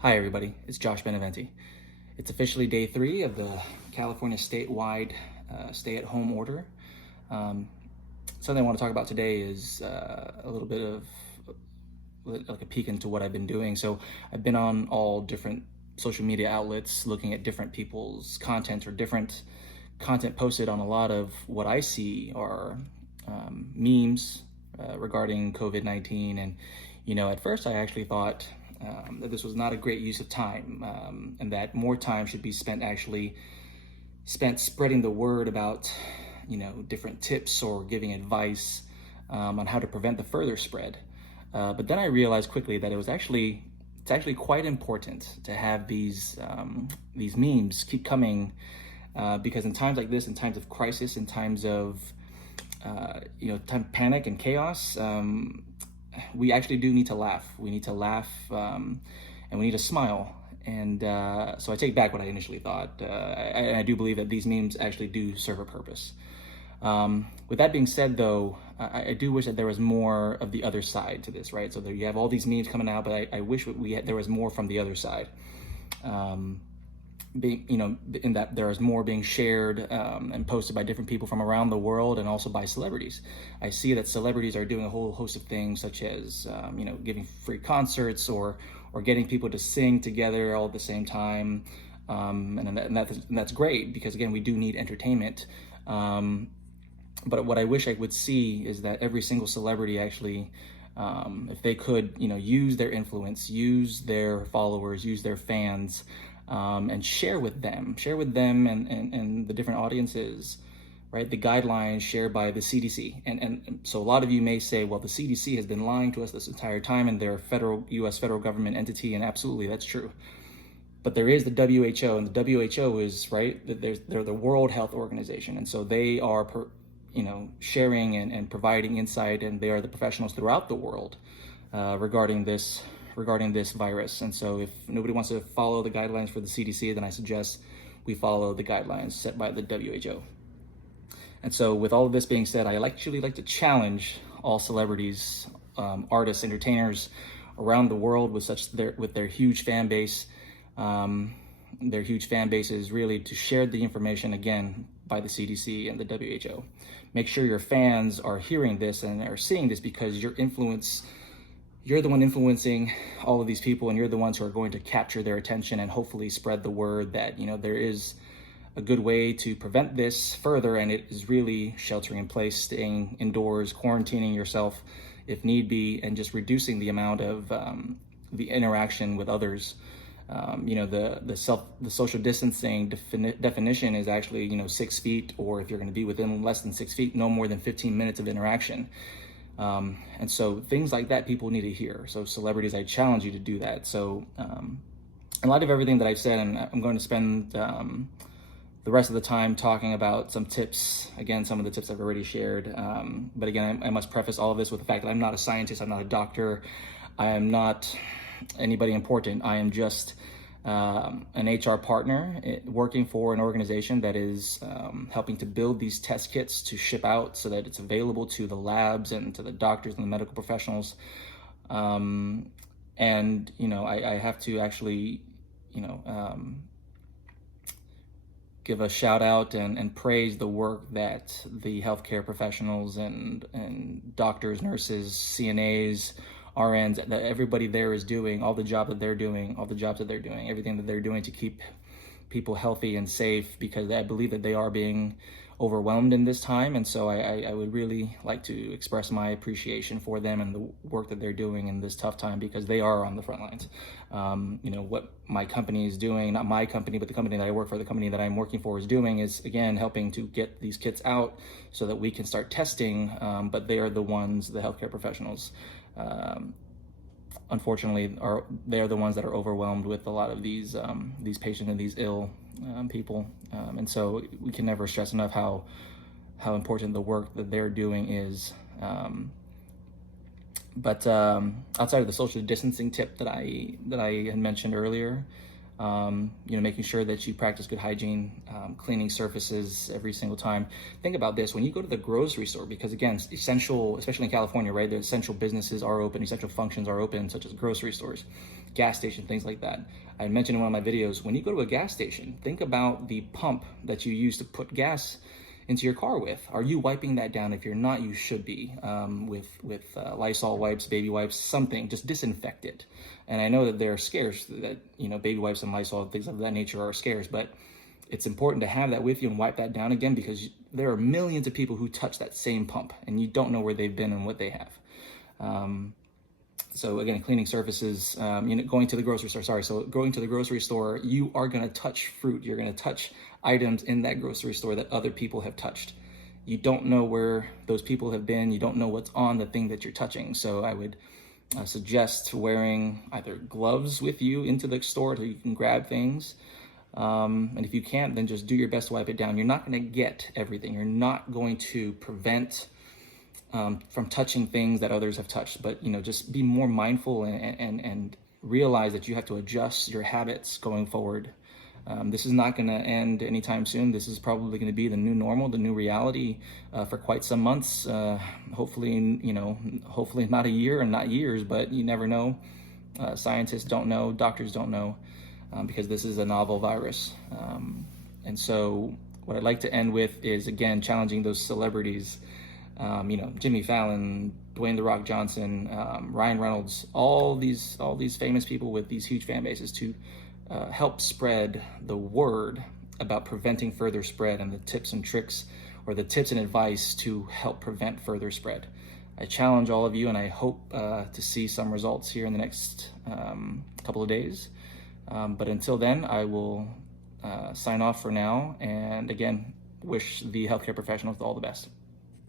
Hi everybody, it's Josh Beneventi. It's officially day 3 of the California statewide stay-at-home order. Um, Something I want to talk about today is a little bit of like a peek into what I've been doing. So I've been on all different social media outlets looking at different people's content or different content posted on a lot of what I see are memes regarding COVID-19. And, at first I actually thought that this was not a great use of time, and that more time should be spent spreading the word about, different tips or giving advice on how to prevent the further spread. But then I realized quickly that it's actually quite important to have these memes keep coming, because in times like this, in times of crisis, in times of panic and chaos, we actually do need to laugh. We need to laugh, and we need to smile. And so I take back what I initially thought. I do believe that these memes actually do serve a purpose. With that being said, though, I do wish that there was more of the other side to this, right? So there you have all these memes coming out, but I wish there was more from the other side. In that there is more being shared and posted by different people from around the world, and also by celebrities. I see that celebrities are doing a whole host of things, such as giving free concerts or getting people to sing together all at the same time, and that's great, because again, we do need entertainment. But what I wish I would see is that every single celebrity actually, if they could, use their influence, use their followers, use their fans, and share with them and the different audiences, right? The guidelines shared by the CDC. And so a lot of you may say, well, the CDC has been lying to us this entire time, and they're a US federal government entity, and absolutely, that's true. But there is the WHO, and the WHO is, right, they're the World Health Organization. And so they are, sharing and providing insight, and they are the professionals throughout the world regarding this virus. And so if nobody wants to follow the guidelines for the CDC, then I suggest we follow the guidelines set by the WHO. And so with all of this being said, I actually like to challenge all celebrities, artists, entertainers around the world with their huge fan base, their huge fan bases, really to share the information again by the CDC and the WHO. Make sure your fans are hearing this and are seeing this, because you're the one influencing all of these people, and you're the ones who are going to capture their attention and hopefully spread the word that, there is a good way to prevent this further, and it is really sheltering in place, staying indoors, quarantining yourself if need be, and just reducing the amount of the interaction with others. The social distancing definition is actually, 6 feet, or if you're going to be within less than 6 feet, no more than 15 minutes of interaction. And so things like that people need to hear. So celebrities, I challenge you to do that. So in light of everything that I've said, and I'm going to spend the rest of the time talking about some tips, again, some of the tips I've already shared. But again, I must preface all of this with the fact that I'm not a scientist, I'm not a doctor, I am not anybody important. I am just an HR partner working for an organization that is helping to build these test kits to ship out so that it's available to the labs and to the doctors and the medical professionals. And, I have to actually, give a shout out and praise the work that the healthcare professionals and doctors, nurses, CNAs, RNs, that everybody there is doing, all the jobs that they're doing, everything that they're doing to keep people healthy and safe, because I believe that they are being overwhelmed in this time. And so I would really like to express my appreciation for them and the work that they're doing in this tough time, because they are on the front lines. What my company is doing, not my company, but the company that I work for, the company that I'm working for is doing, is again helping to get these kits out so that we can start testing. But they are the ones, the healthcare professionals, unfortunately, they are the ones that are overwhelmed with a lot of these patients and these ill people, and so we can never stress enough how important the work that they're doing is. But outside of the social distancing tip that I had mentioned earlier, Making sure that you practice good hygiene, cleaning surfaces every single time. Think about this when you go to the grocery store, because again, essential, especially in California, right? The essential businesses are open, essential functions are open, such as grocery stores, gas stations, things like that. I mentioned in one of my videos, when you go to a gas station, think about the pump that you use to put gas into your car with. Are you wiping that down? If you're not, you should be, with Lysol wipes, baby wipes, something. Just disinfect it. And I know that they're scarce, that baby wipes and Lysol, things of that nature are scarce, but it's important to have that with you and wipe that down again, because there are millions of people who touch that same pump and you don't know where they've been and what they have. So again, cleaning surfaces, going to the grocery store, So going to the grocery store, you are going to touch fruit. You're going to touch items in that grocery store that other people have touched. You don't know where those people have been. You don't know what's on the thing that you're touching. So I would suggest wearing either gloves with you into the store so you can grab things. And if you can't, then just do your best to wipe it down. You're not going to get everything. You're not going to prevent from touching things that others have touched, but just be more mindful and realize that you have to adjust your habits going forward. This is not going to end anytime soon. This is probably going to be the new normal, the new reality for quite some months. Hopefully not a year and not years, but you never know. Scientists don't know, doctors don't know, because this is a novel virus. And so what I'd like to end with is, again, challenging those celebrities. Jimmy Fallon, Dwayne "The Rock" Johnson, Ryan Reynolds, all these famous people with these huge fan bases to help spread the word about preventing further spread and the tips and tricks, or the tips and advice to help prevent further spread. I challenge all of you, and I hope to see some results here in the next couple of days. But until then, I will sign off for now, and again, wish the healthcare professionals all the best.